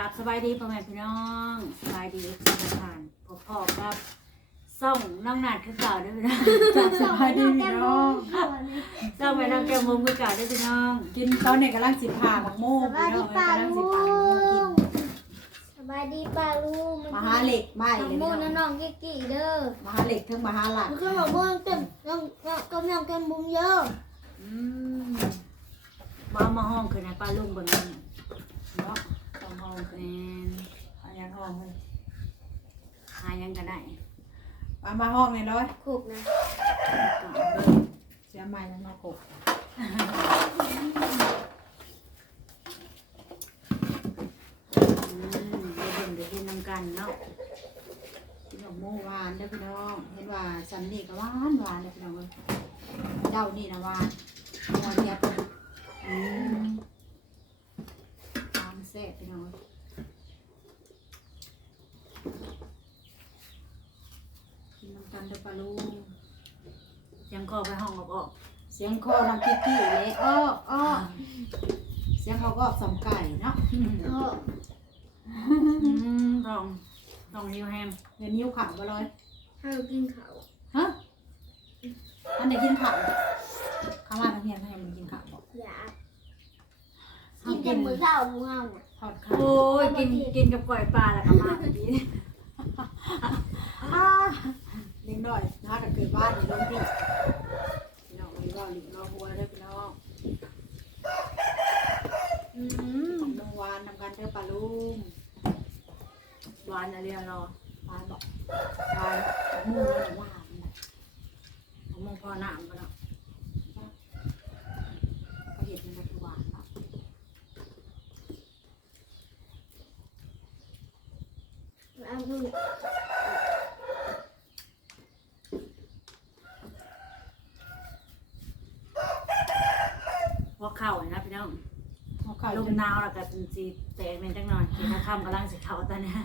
ราบสบายดีพ่อแม่พี่น้องสบายดีทุกท่านพบพ่อครับส่องน้องนาดคือเก่าเด้วยพี่น้องจากสบายดีพี่น้องส่องไปน้องแก้มมุมคือเก่าเด้วยพี่น้องกินตอนนี้กำลังสิผ่าบักโม่สบายพี่น้ดีองป้ากำลังลุสิผ่าบักโม่กินงสบายดีป้าลุงมหาเหล็กไหมขเลยโมพี่ยน้องน้องกิ๊กกี้เด้อมหาเหล็กทั้งมหาหลักมันคือขโมยเต็มน้องก็น้องเต็มบุ้มเยอะอืมบ้ามาห้องคือนะป้าลุงเบิ่งนั่นเนาะต้ องห้องแม่นอันยังห้องเลยหายังก็ได้มามาห้องเลยร้อยขุกนะเสียใหม่แล้วมาขบอืมเดี๋ยวเบิ่งเดี๋ยวเห็นนำกันเนาะกินบักโม่หวานเด้อพี่น้อง เห็นว่าสันนี่ก็หวานหวานเลยพี่น้องเอ้ยเจ้านี่นะหวานหวานเดียว อืม หวานแซ่บพี่น้องเอ้ยกินน้ำกันเด้อปลาลุง ยังก็ไปห้องออกออก เสียงคอน้ำกิ๊กกี้เลยอ้ออ้อเสียงเขาก็สำไก่เนาะอืมเอออืมลองลองนิ้วแฮมเดี๋ยวนิ้วขับมาเลยให้เรากินเขาวฮะอันไหนกินขับข้างล่างนักเรียนให้มันกินขับบอกอยากกินแต่มือเท้ามือเงาน่ะทอดไข่โอ้ยกินกินกับกล้อยปลาแล้วก็มาเมื่อกี้อ้าเล็กน้อยนะกันเกิดบ้านในโรงพี่พี่น้องมีรอหลิงรอหัวเด้อพี่น้อง อืม น้องหวานนำกันเด้อปลาลุง หวา นอะไรอะรอหวานบอกหวานหมูแล้วหวาผมมองพอหนามไปแล้วก็เห็นมันคือหวานเนาะว่าเข่าเนี่ยนะพี่น้อง ไข่ลลมงหนาวแล้วก็สีแตกในจังหน่อยกินข้าวกำลังสีเข่าตอนเนี้ย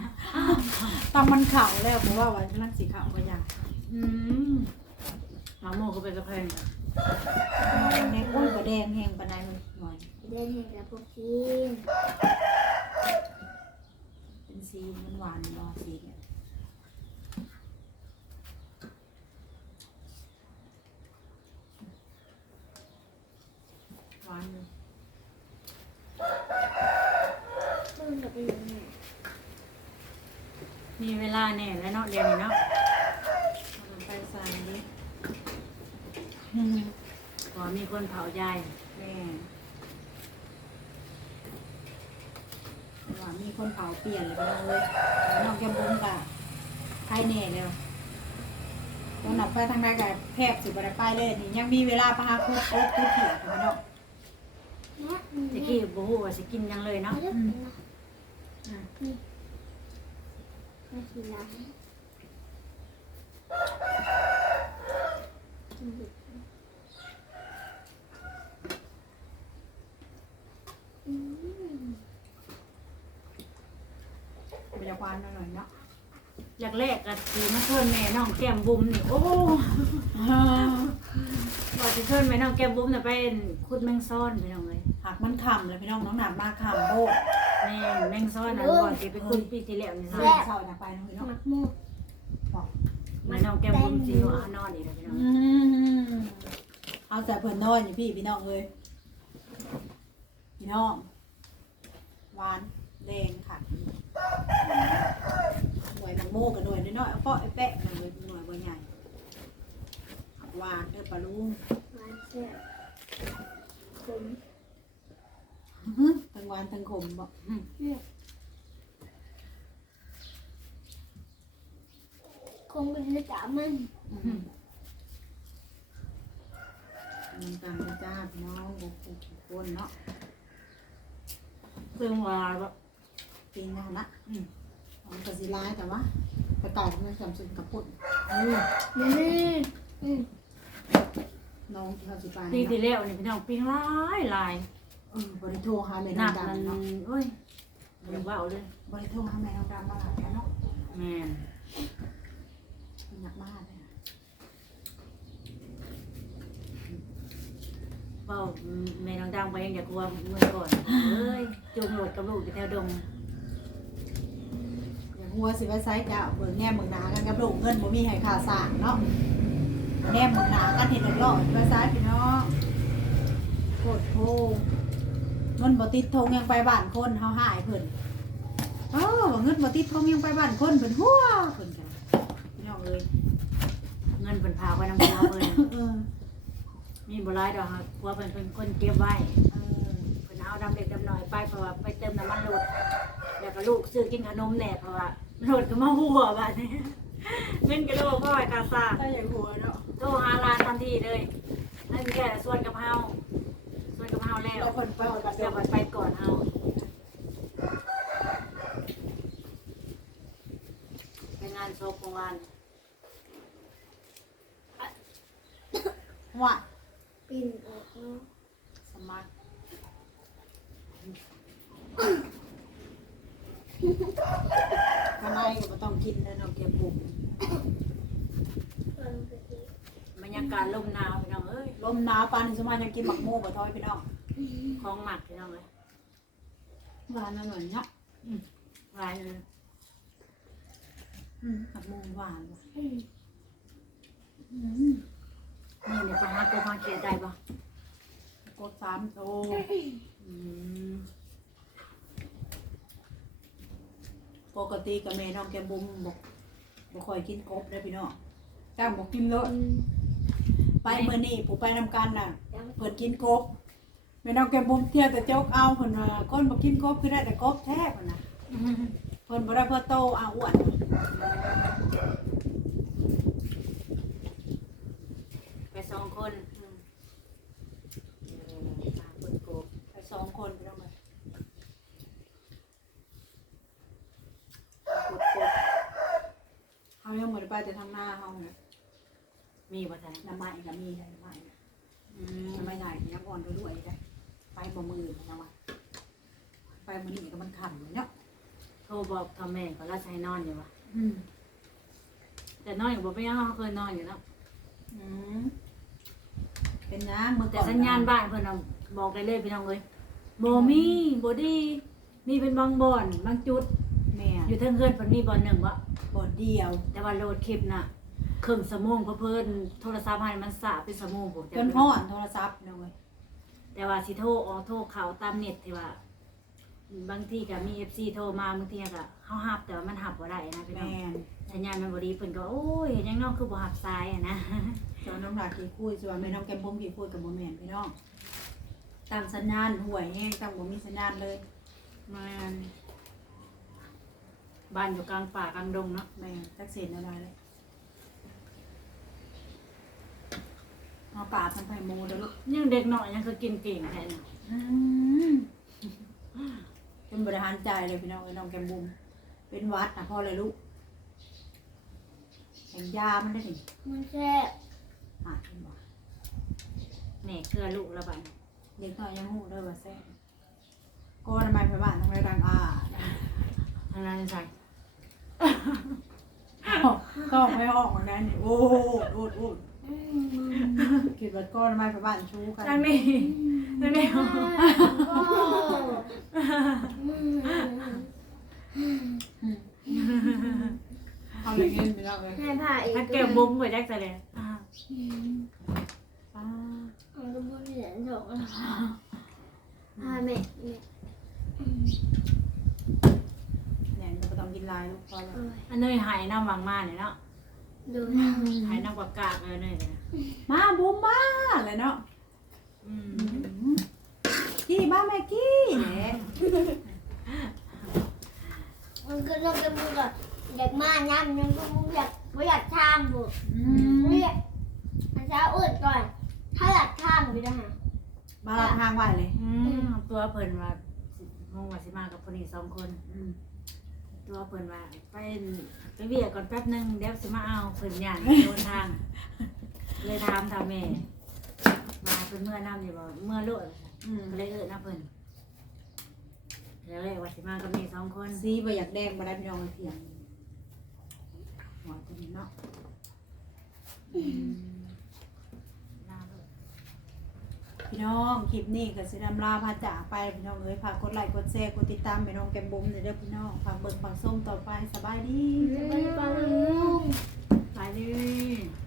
ตำมันขาวแล้วเพราะว่าวันนั้นสีขาวก็ยังอืมหมาโมก็เป็นกระเพงแดงอ้วนกว่าแดงแห้งปานใดมันหน่อยเดินเห็นกับพวกกินเป็นสีมันหวานเนาะสีเนี่ย หวานอยู่ มึงกับเป็นยังไง มีเวลา แน่แล้วเนาะเดี๋ยวนี้เนาะเอาไปใส่ดิพอมีคนเผายายแม่ว่ามีคนเผาเปลี่ยนเลยไปเลยน้องแกมบุ้มกะใครแน่เลยวันหนับไปทางใดกับแพบสิบวันไปเลยนี่ยังมีเวลาพาคุดโอ๊บคุดเขียดกันเนาะเนี่ยตะกี้บ่ฮู้ว่าสิกินหยังเลยเอาเนาะเยอะนะนี่ มาทีหลังอืมบรรยากาศหน่อยเนาะอยากแรกก็สิมาเชิญแม่น้องแก้มบุ๋มนี่โอ้ว่าสิเชิญแม่น้องแก้มบุ๋มน่ะไปขุดแมงซ่อนพี่น้องเอ้ยหากมันขำเลยพี่น้องน้องหนามมากขำโบด แม่แมงซ่อนนะก่อนสิไปขุดปีที่แล้วนี่เศนะร้าอยากไปน้องพี่น้องมักมูบอกแม่น้องแก้มบุ๋มสิอยู่อานอนอีกแล้วพี่น้องอืมเอาแต่เพิ่นนอนอยู่พี่พี่น้องเลยพี่น้องหวานแดงค่ะหน่วยมังโมกับหน่วยน้อยๆเอาเปาะไอ้แปะกันเลยหน่วยบ่ใหญ่หวานเด้อปลาลุงหวานแซ่บขม งหวานทั้งขมบอกคงเป็นเนื้อจ๋ามันอืมน้ำตาลจ้าพี่น้องบุกบุกคนเนาะเพิ่งว่าแบบปีหน้าละอืมมันก็สิร้ายแต่ว่าประกาศมันจำสุนกับปุ่นอืมนี่อืมน้องที่เขาสิไปปีที่เนาะแล้วนี่พี่น้องปีหลายหลาย อืมบริโทรหาแม่หนัน้อกงมันดำเนาะโอ้ยเดี๋ยวว่าเอาเลยบริโทรหาแม่น้องดำมาหลายแล้วเนาะแม่นหนักมากเลยอะเป้าแม่น้องดังไปยังอยากกลัวเมื่อก่อนเอ้ยจูงหลดกับลูกอยู่แถวดงหัวสิว่าไซส์จ้าเบิ่งแง่เบิ่งหนากันกับลูกเงินบ่มีให้ค่าสร้างเนาะแง่เบิ่งหนากันเห็นหล่อๆว่าไซส์พี่น้องโคตรโพเงินบ่ติดทงยังไปบ้านคนเฮาหายเพิ่นเออว่าเงินบ่ติดทงยังไปบ้านคนเพิ่นหัวเพิ่นกันพี่น้องเอ้ยเงินเพิ่นพาไว้นำตัวเพิ่นเออมีบ่หลายดอกครับเพราะว่าเพิ่นเป็นคนเก็บไว้เออเพิ่นเอาดำเล็กดำน้อยไปเพราะว่าไปเติมน้ำมันรถแล้วก็ลูกซื้อกินขนมแหน่เพราะว่ารถก็มาหัวบัดนี้เงินก็เลยบ่พอให้ค่าซ่าถ้าอย่างหัวเนาะโทรหาร้านทันทีเลยนั่นแค่ส่วนกะเพราส่วนกะ เราแล้วเราเพิ่นไปเอาบัดเดียวบัมัตนรไปก่อนเอาไปงานโซฟของวันว่าปิ่นออกเนาะสมัครข้างในก็บ่ต้องกินแล้วเนาะเก็บบุกฟังไปทีบรรยากาศลมหนาวพี่น้องเอ้ยลมหนาวปานนี้สมายังกินหมักโม่บ่ทอยพี่น้อง ของหมักพี่น้องเลยหวานอร่อยเนาะหวานเลยอืมหมักโม่หวานว่ะอืมอืมนี่เนี่ยไปหาตัวมาเขียดได้ปะกดสามโตอืมปกติกับแม่น้องแกมบุ้มบอกบ่ค่อยกินกบเด้อพี่น้องจ้างบอกกินเลอะอืมไปมื้อนี้ผู้ไปนำกันน่ะยังเพิ่นกินกบ แม่น้องแกมบุ้มเที่ยวแต่เจ้าเอาเพิ่นว่าคนบ่กินกบคือได้แต่กบแท้เพิ่นน่ะเพิ่นบ่ได้เพื่อโตเอาอ้วนไปสองคนอืมเออสามคนโกบไปสองคนพี่น้องเลยกดกบเฮายังบ่ได้ไปแต่ทางหน้าเฮาเนี่ยมีป่ะจ๊ะน้ำไม้ก็มีได้น้ำไม้อืมน้ำไม้ใหญ่ยังอ่อนด้วยๆได้ ไปบ่มือนะว่าไปมื้อนี้ก็มันค่ำอยู่เนาะโทรบอกทอแม่ก็ราชให้นอนอยู่วะอืมแต่นอนอยู่บ่ไปยังเขาเคยนอนอยู่แล้วอืมเป็นหยังมื้อแต่ก่อนสัญญาณบ้านเพิ่นน่ะบอกได้เลยพี่น้องเอ้ยบ่มีบ่ดีมีเป็นบางบ่อนบางจุด แม่อยู่เทิงเฮือนเพิ่นมีบ่อนหนึ่งวะบ่เดียวแต่ว่าโหลดคลิปน่ะครึ่งชั่วโมงเพราะเพิ่นโทรศัพท์ให้มันสะเป็นชั่วโมงผมจนฮ้อนโทรศัพท์เนาะเว้ย แต่ว่าสิโทรออกโทรเข้าตามเน็ตที่ว่า บางทีก็มี FC โทรมาบางทีก็เฮารับแต่ว่ามันรับบ่ได้นะพี่น้องแม่นสัญญาณมันบ่ดีเพิ่นก็โอ้ยเฮ็ดหยังน้องคือบ่รับสายอะนะจนน้ำหนักกี่คุยส่วนแม่น้องแกมพมกี่คุยกับบ่แม่นพี่น้องตามสัญญาณห่วยแห้งตั้งบ่มีสัญญาณเลยมันบ้านอยู่กลางป่ากลางดงเนาะแม่จักเสียนอะไรเลย เอาปลาทำไผ่โมเด้อลูกยังเด็กน้อยยังคือกินเก่งแท้น่ะอืมเป็นบริหารใจเลยพี่น้องไอ้น้องแกมบุมเป็นหวัดนะพ่อเลยลูกแห่งยามันได้ถึงมันแซ่บหาเป็นหวัดแม่เครือลูกละบัดเด็กน้อยยังหูเด้อว่าแซ่บก็ทำไมไปบ้านทำไมดังอ่าทางนั้นใส่ก็ไม่ออกเหมือนกันนี่โอ้โหโอ้โหโอ้โห อืมคิดว่าก็ทำไมไปบ้านชู้กันทางนี้ทางนี้โอ้อืมเอาเลยเงินไปแล้วเลยให้ผ่าอีกถ้าแก้วบุ้มไปแจ็คใส่เลยอ่าอืมป้ามันก็บ่เหลือหรอกผ่าแม่แม่อืมเนี่ยเราก็ต้องกินลายลูกพอแล้วอันเนยหายน้ำวางมาเนี่ยเนาะ ดูหายน้ำกว่ากากเลยเนยเนี่ยมาบุ้มมาเลยเนาะอืมกี้บ้าแม่กี้เนี่ยมันก็ต้องกันมือก่อนอยากมาย้ำยังก็มึงอยากไม่อยากทำบุอืเรีมยกมันจะอุดก่อน ถ้าอยากทำไปได้ฮะมาละทางไว้เลยอืมตัวเพิ่นว่าสิงงว่าสิมากับคนอีกสองคนอืม ตัวเพิ่นว่าไปไปเวียก่อนแป๊บหนึงเดี๋ยวสิมาเอาเพิ่นย่านโดนทาง เลยถามทางแม่มาเพิ่นเมื่อน้ำอยู่บ่เมื่อโลดอืมก็เลยเอิ้นนะเพิ่นแล้วเลยว่าสิมากับแม่สองคนสีบ่อยากแดงมาได้พี่น้องเพียงหัวตัวนี้เนาะอืมี่น้องคลิปนี้ก็สิดำลาพาจ่าไปพี่น้องเอ้ยฝากกดไลค์กดแชร์กดติดตามพี่น้องแกมบุ้มเด้อพี่น้องฝากเบิ่งฝากส้มต่อไปสบายดีสบายดีไปเลย